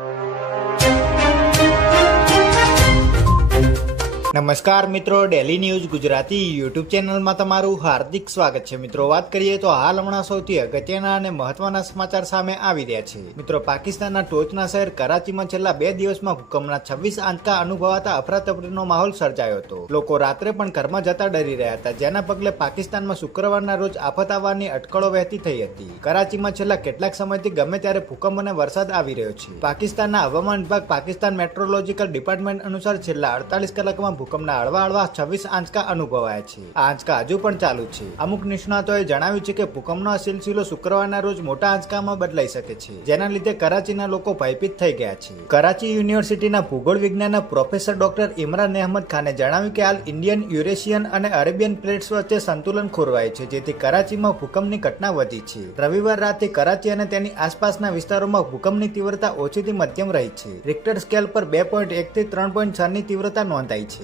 you. નમસ્કાર મિત્રો daily news Gujarati YouTube ચેનલમાં તમારું હાર્દિક સ્વાગત છે. મિત્રો, વાત કરીએ તો હાલ હમણાં સૌથી અગત્યના અને મહત્વના સમાચાર સામે આવી રહ્યા છે. મિત્રો, પાકિસ્તાનના ટોચના શહેર કરાચીમાં છેલ્લા બે દિવસમાં ભૂકંપના છવ્વીસ આંચકા અનુભવાતા અફરાતફરીનો માહોલ સર્જાયો હતો. લોકો રાત્રે પણ ઘરમાં જતા ડરી રહ્યા હતા, જેના પગલે પાકિસ્તાનમાં શુક્રવારના રોજ આફત આવવાની અટકળો વહેતી થઈ હતી. કરાચીમાં છેલ્લા કેટલાક સમયથી ગમે ત્યારે ભૂકંપ અને વરસાદ આવી રહ્યો છે. પાકિસ્તાનના હવામાન વિભાગ પાકિસ્તાન મેટ્રોલોજીકલ ડિપાર્ટમેન્ટ અનુસાર છેલ્લા અડતાલીસ કલાકમાં ભૂકંપના હળવા હળવા છવ્વીસ આંચકા અનુભવાયા છે. આ આંચકા હજુ પણ ચાલુ છે. અમુક નિષ્ણાતોએ જણાવ્યું છે કે ભૂકંપનો સિલસિલો શુક્રવારના રોજ મોટા આંચકામાં બદલાઈ શકે છે. જેના લીધે કરાચીના લોકો ભયભીત થઈ ગયા છે. કરાચી યુનિવર્સિટીના ભૂગોળ વિજ્ઞાનના પ્રોફેસર ડોક્ટર ઇમરાન અહેમદ ખાને જણાવ્યું કે હાલ ઇન્ડિયન, યુરેશિયન અને અરેબિયન પ્લેટ્સ વચ્ચે સંતુલન ખોરવાય છે, જેથી કરાચીમાં ભૂકંપની ઘટના વધી છે. રવિવાર રાતે કરાચી અને તેની આસપાસના વિસ્તારોમાં ભૂકંપની તીવ્રતા ઓછીથી મધ્યમ રહી છે. રિક્ટર સ્કેલ પર બે પોઈન્ટ એકથી ત્રણ પોઈન્ટ છની તીવ્રતા નોંધાઈ છે.